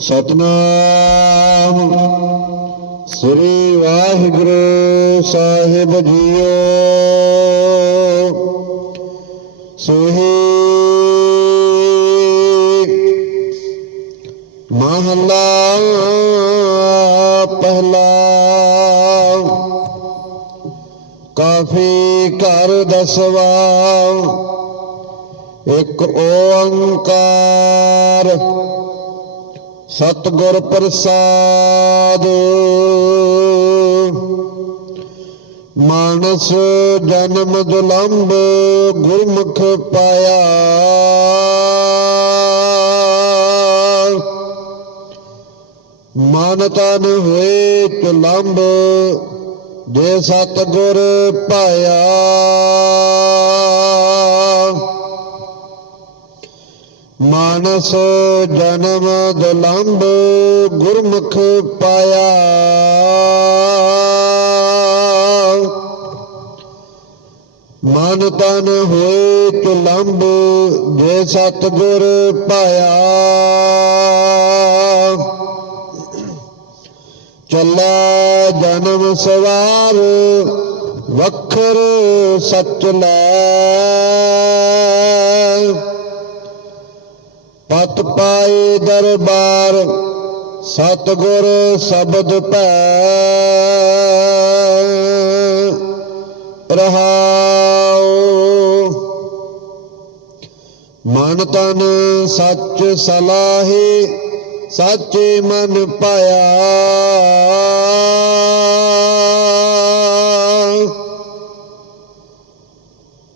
ਸਤਨਾਮ। ਸ੍ਰੀ ਵਾਹਿਗੁਰੂ ਸਾਹਿਬ ਜੀਓ। ਸੋਹੀ ਮਹਲਾ ਪਹਿਲਾ। ਕਾਫੀ ਘਰ ਦਸਵਾ। ਇੱਕ ਓੰਕਾਰ। ਸਤਿਗੁਰ ਪ੍ਰਸਾਦ। ਮਾਨਸ ਜਨਮ ਦੁਲੰਭ ਗੁਰਮੁਖ ਪਾਇਆ। ਮਨ ਤਨ ਹੋਏ ਚੁਲੰਭ ਦੇ ਸਤਿਗੁਰ ਪਾਇਆ। ਮਾਨਸ ਜਨਮ ਦੁਲੰਭ ਗੁਰਮੁਖ ਪਾਇਆ। ਮਨ ਤਨ ਹੋਏ ਚੁਲੰਭ ਜੇ ਸਤਿਗੁਰ ਪਾਇਆ। ਚੱਲਾ ਜਨਮ ਸਵਾਰ ਵਖਰ ਸੱਚ ਲੈ। ਪਤ ਪਾਏ ਦਰਬਾਰ, ਸਤਗੁਰ ਸ਼ਬਦ ਪੈ ਰਹਾਉ। ਮਨ ਤਨ ਸੱਚ ਸਲਾਹੇ, ਸਾਚੇ ਮਨ ਪਾਇਆ।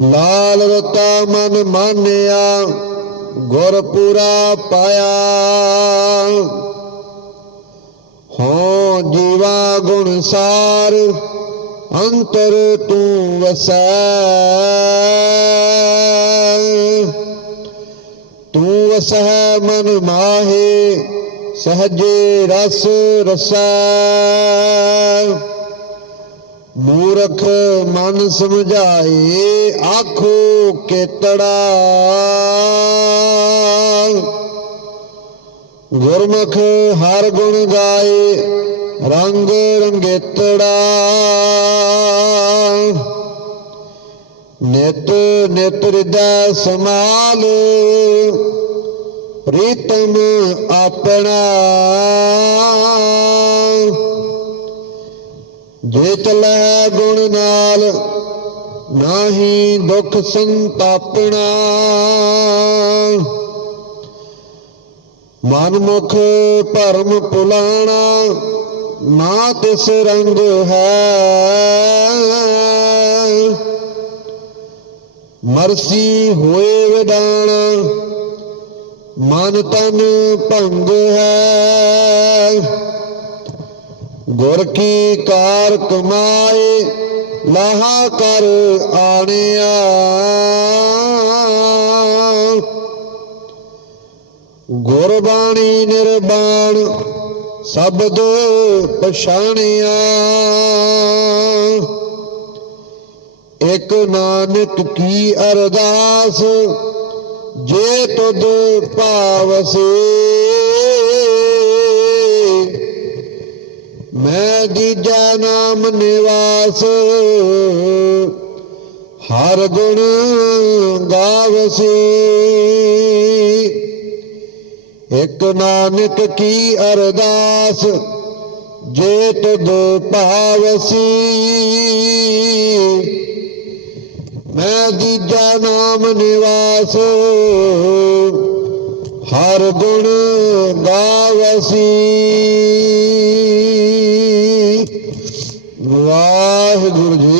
ਲਾਲ ਰਤਾ ਮਨ ਮਾਨਿਆ ਗੁਰ ਪੂਰਾ ਪਾਇਆ। ਹੋ ਜੀਵਾ ਗੁਣ ਸਾਰ, ਅੰਤਰ ਤੂੰ ਵਸੈ। ਤੂੰ ਵਸਹਿ ਮਨ ਮਾਹੇ, ਸਹਜੇ ਰਸ ਰਸੈ। ਮੂਰਖ ਮਨ ਸਮਝਾਏ, ਆਖੋ ਕੇਤੜਾ। ਗੁਰਮੁਖ ਹਰ ਗੁਣ ਗਾਏ, ਰੰਗ ਰੰਗੇਤੜਾ। ਨਿਤ ਨਿਤ ਹਿਰਦੈ ਸਮਾਲ ਪ੍ਰੀਤਮ ਆਪਣਾ। ਜੇ ਚਲੈ ਗੁਣ ਨਾਲ, ਨਾਹੀ ਦੁਖ ਸੰਤਾਪਣਾ। ਮਨ ਮੁਖ ਭਰਮ ਪੁਲਾਣਾ, ਨਾ ਤਿਸ ਰੰਗ ਹੈ। ਮਰਸੀ ਹੋਏ ਵਿਡਾਣਾ, ਮਨ ਤਨ ਭੰਗ ਹੈ। ਗੁਰ ਕੀ ਕਾਰ ਕਮਾਏ, ਲਾਹਾ ਕਰ ਆਣਿਆ। ਗੁਰਬਾਣੀ ਨਿਰਬਾਣ ਸ਼ਬਦ ਪਛਾਣਿਆ। ਇਕ ਨਾਨਕ ਕੀ ਅਰਦਾਸ, ਜੇ ਤੁਧ ਭਾਵਸੇ ਮੈਂ ਦੀਜਾ ਨਾਮ ਨਿਵਾਸ, ਹਰ ਗੁਣ ਗਾਵਸੀ। ਇਕ ਨਾਨਕ ਕੀ ਅਰਦਾਸ ਜੇ ਤੁਧ ਭਾਵਸੀ ਮੈਂ ਦੀਜਾ ਨਾਮ ਨਿਵਾਸ, ਹਰ ਗੁਣ ਗਾਵਸੀ।